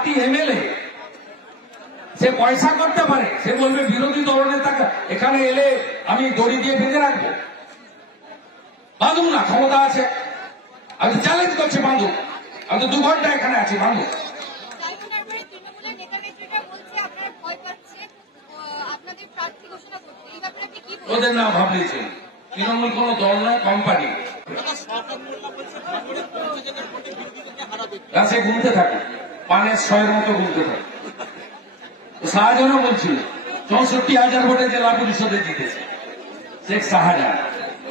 Party MLA, সে পয়সা করতে পারে, সে বলবে বিরোধী দলনেতা এখানে এলে আমি দড়ি দিয়ে বেঁধে রাখবো। বাঁধুক না, ক্ষমতা আছে, আমি চ্যালেঞ্জ করছি, বাঁধুক। আমি তো 2 ঘন্টা এখানে আছি, বাঁধুক। ওদের না ভাবলেছে তৃণমূল কোন দল নয়, কোম্পানি। গাছে গুনতে থাকে, পানের 100-এর মতো গুনতে থাকে। শাহজাহানও বলছিল 64,000 ভোটে জেলা পরিষদে জিতেছে শেখ শাহজাহান।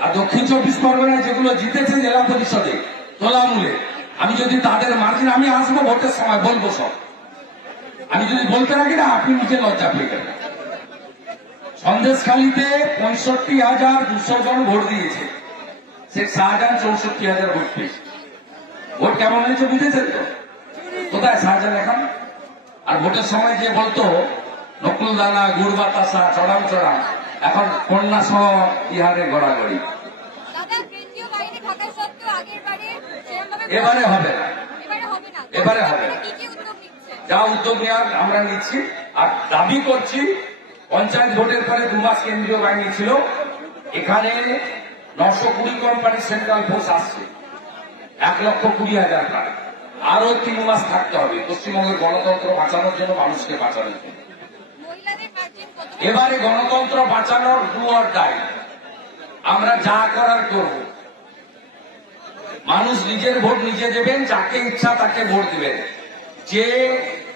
আর দক্ষিণ 24 পরগনায় যেগুলো জিতেছে জেলা পরিষদে তোলামূলে, আমি যদি তাদের মার্জিন, আমি আসবো ভোটের সময় বলবো সব। আমি যদি বলতে রাখি না, আপনি নিজে লজ্জা পেয়ে যাবেন। সন্দেশখালীতে 65,200 জন ভোট দিয়েছে, শেখ শাহজাহান 64,000 ভোট পেয়েছে। ভোট কেমন হয়েছে বুঝেছেন তো? কোথায় শাহজাহান এখন? আর ভোটের সময় যে বলতো নকুলদানা, গুড় বাতাসা, চড়াম চড়াম, এখন কন্যা সহ ইহারে গড়াগড়ি। এবারে হবে না, এবারে হবে না। যা উদ্যোগ নেওয়ার আমরা নিচ্ছি, আর দাবি করছি পঞ্চায়েত ভোটের পরে 2 মাস কেন্দ্রীয় বাহিনী ছিল, এখানে 920 কোম্পানি সেন্ট্রাল ফোর্স আসছে, 1,20,000 প্রায়। আরো 3 মাস থাকতে হবে পশ্চিমবঙ্গের গণতন্ত্র বাঁচানোর জন্য, মানুষকে বাঁচানোর জন্য। এবারে গণতন্ত্র বাঁচানোর ডু অর ডাই, আমরা যা করার করব। মানুষ নিজের ভোট নিজে দেবেন, যাকে ইচ্ছা তাকে ভোট দিবেন, যে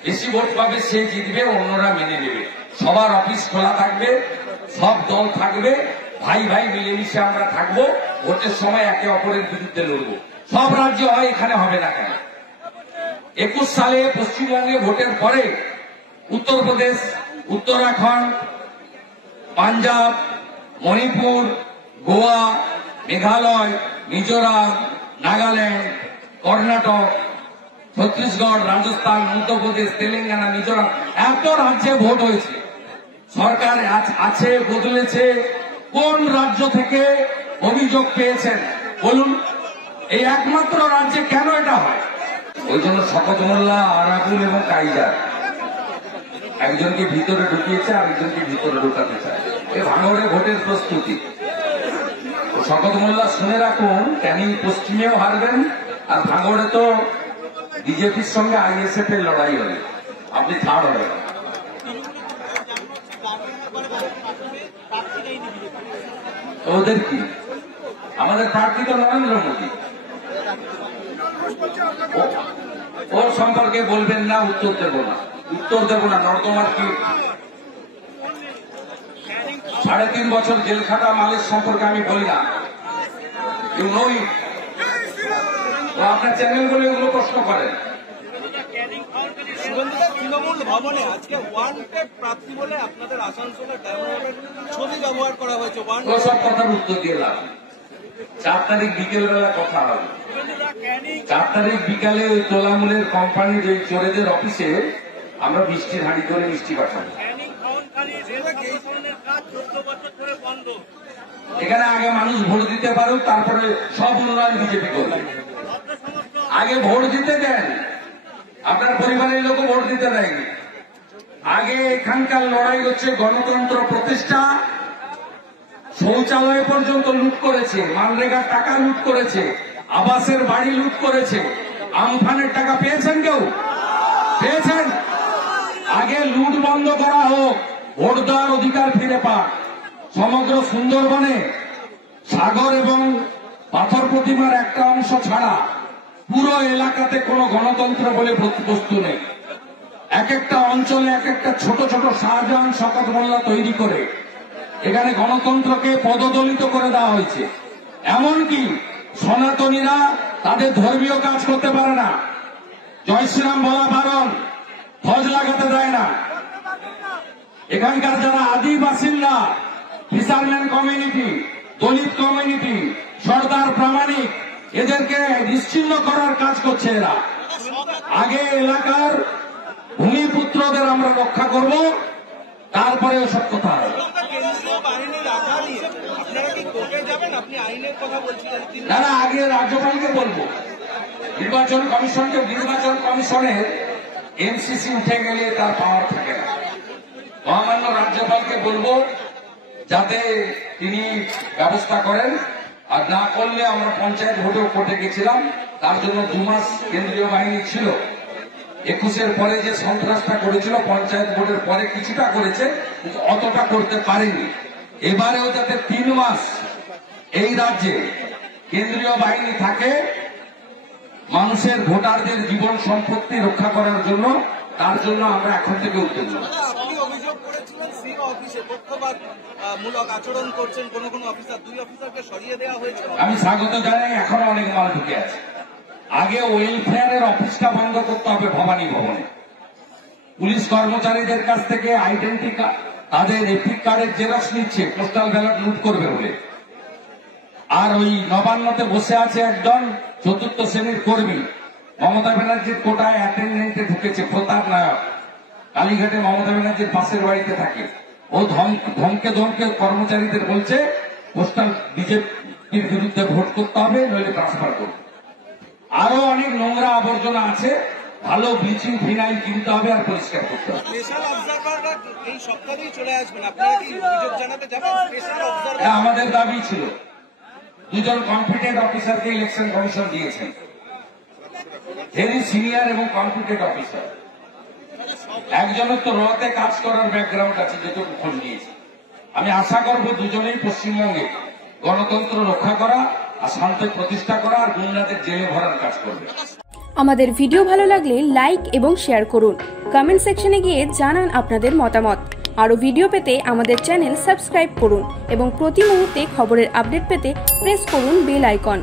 বেশি ভোট পাবে সে জিতবে, অন্যরা মেনে নেবে। সবার অফিস খোলা থাকবে, সব দল থাকবে, ভাই ভাই মিলেমিশে আমরা থাকবো, ভোটের সময় একে অপরের বিরুদ্ধে লড়বো। সব রাজ্য হয়, এখানে হবে না কেন? 21 সালে পশ্চিমবঙ্গে ভোটের পরে উত্তরপ্রদেশ, উত্তরাখণ্ড, পাঞ্জাব, মণিপুর, গোয়া, মেঘালয়, মিজোরাম, নাগাল্যান্ড, কর্ণাটক, ছত্তিশগড়, রাজস্থান, মধ্যপ্রদেশ, তেলেঙ্গানা, মিজোরাম, এত রাজ্যে ভোট হয়েছে। সরকার আছে, বদলেছে। কোন রাজ্য থেকে অভিযোগ পেয়েছেন বলুন? এই একমাত্র রাজ্যে কেন এটা হয়? ওই জন্য শকত মোল্লা, আরাকুল এবং কাইজার একজনকে ভিতরে ঢুকিয়েছে, আরেকজনকে ভিতরে ঢুকাতে চায়। এই ভাঙড়ে ভোটের প্রস্তুতি। শকত মোল্লা শুনে রাখুন, তিনি পশ্চিমেও হারবেন, আর ভাঙড়ে তো বিজেপির সঙ্গে আইএসএফ এর লড়াই হবে, আপনি থার্ড হবেন। ওদের কি? আমাদের প্রার্থী তো নরেন্দ্র মোদী। ওর সম্পর্কে বলবেন না, উত্তর দেব না, উত্তর দেব না। নর্দমার কি 3.5 বছর জেল খাটা মালের সম্পর্কে আমি বলি না, ইউ নো ইট। আপনার চ্যানেল বলে এগুলো প্রশ্ন করেন। তৃণমূল ভবনে আজকে ওয়ান্টেড প্রার্থী বলে আপনাদের আসানসোলের ডায়মন্ডের ছবি ব্যবহার করা হয়েছে। সব কথার উত্তর দিয়ে লাভ। 4 তারিখ বিকেলবেলা কথা হবে। 4 তারিখ বিকালে ওই তোলামূলের কোম্পানির ওই চোরেদের অফিসে আমরা মিষ্টির হাঁড়ি করে মিষ্টি পাঠাবো। এখানে আগে মানুষ ভোট দিতে পারুক, তারপরে সব উন্নয়ন বিজেপি করবে। আগে ভোট দিতে দেন, আপনার পরিবারের লোকও ভোট দিতে দেয়নি। আগে এখানকার লড়াই হচ্ছে গণতন্ত্র প্রতিষ্ঠা। শৌচালয় পর্যন্ত লুট করেছে, মানরেগার টাকা লুট করেছে, আবাসের বাড়ি লুট করেছে। আমফানের টাকা পেয়েছেন কেউ? পেয়েছেন? আগে লুট বন্ধ করা হোক, ভোট দেওয়ার অধিকার ফিরে পাক। সমগ্র সুন্দরবনে সাগর এবং পাথর প্রতিমার একটা অংশ ছাড়া পুরো এলাকাতে কোনো গণতন্ত্র বলে বস্তু নেই। এক একটা অঞ্চলে এক একটা ছোট ছোট শাহজাহান, শকত মোল্লা তৈরি করে এখানে গণতন্ত্রকে পদদলিত করে দেওয়া হয়েছে। এমনকি সনাতনীরা তাদের ধর্মীয় কাজ করতে পারে না, জয় শ্রীরাম বলা বারণ, ধ্বজ লাগাতে দেয় না। এখানকার যারা আদি বাসিন্দা, ফিশারম্যান কমিউনিটি, দলিত কমিউনিটি, সর্দার প্রামাণিক, এদেরকে নিশ্চিহ্ন করার কাজ করছে এরা। আগে এলাকার ভূমিপুত্রদের আমরা রক্ষা করব, তারপরে ওসব কথা হবে। না, আগে রাজ্যপালকে বলবো, নির্বাচন কমিশনকে, নির্বাচন কমিশনের এমসিসি উঠে গেলে তার পাওয়ার থাকে না। মহামান্য রাজ্যপালকে বলবো যাতে তিনি ব্যবস্থা করেন, আর না করলে আমরা পঞ্চায়েত ভোটেও কোর্টে গেছিলাম, তার জন্য 2 মাস কেন্দ্রীয় বাহিনী ছিল। 21-এর পরে যে সন্ত্রাসটা করেছিল, পঞ্চায়েত ভোটের পরে কিছুটা করেছে, কিন্তু অতটা করতে পারেনি। এবারেও যাতে 3 মাস এই রাজ্যে কেন্দ্রীয় বাহিনী থাকে মানুষের ভোটারদের জীবন সম্পত্তি রক্ষা করার জন্য, তার জন্য আমরা এখন থেকে উদ্যোগ নেব। আপনি অভিযোগ করেছিলেন সিও অফিসে পক্ষপাত মূলক আচরণ করছেন কোন কোন অফিসার, 2 অফিসারকে সরিয়ে দেওয়া হয়েছে। আমি স্বাগত জানাই, এখনো অনেক মাল ঢুকে আছে। আগে ওয়েলফেয়ারের অফিসটা বন্ধ করতে হবে ভবানী ভবনে। পুলিশ কর্মচারীদের কাছ থেকে আইডেন্টি কার্ড, তাদের এপিক কার্ডের জেরক্স নিচ্ছে পোস্টাল ব্যালট লুট করবে বলে। আর ওই নবান্নতে বসে আছে একজন 4র্থ শ্রেণীর কর্মী, মমতা ব্যানার্জির কোটায় অ্যাটেন্ডেন্টে ঢুকেছে, প্রতাপ নায়ক, কালীঘাটে মমতা ব্যানার্জির পাশের বাড়িতে থাকে। ও ধমকে কর্মচারীদের বলছে পোস্টাল বিজেপির বিরুদ্ধে ভোট করতে হবে, নইলে ট্রান্সফার করবে। আরো অনেক নোংরা আবর্জনা আছে, ভালো ব্লিচিং ফিনাইল কিনতে হবে আর পরিষ্কার করতে হবে। স্পেশাল অবজারভাররা এই সপ্তাহেই চলে আসবেন, আপনারা কি অভিযোগ জানাতে যাবেন? স্পেশাল অবজারভার এটা আমাদের দাবি ছিল। 2 জন কম্পিটেন্ট অফিসারকে ইলেকশন কমিশন দিয়েছেন, ভেরি সিনিয়র এবং কম্পিটেন্ট অফিসার। একজনের তো রতে কাজ করার ব্যাকগ্রাউন্ড আছে, যেটুকু খোঁজ নিয়েছি। আমি আশা করব 2 জনেই পশ্চিমবঙ্গে গণতন্ত্র রক্ষা করা আর শান্তি প্রতিষ্ঠা করা আর গুন্ডাদের জেলে ভরার কাজ করবে। আমাদের ভিডিও ভালো লাগলে লাইক এবং শেয়ার করুন। কমেন্ট সেকশনে গিয়ে জানান আপনাদের মতামত। আরও ভিডিও পেতে আমাদের চ্যানেল সাবস্ক্রাইব করুন এবং প্রতি মুহূর্তে খবরের আপডেট পেতে প্রেস করুন বেল আইকন।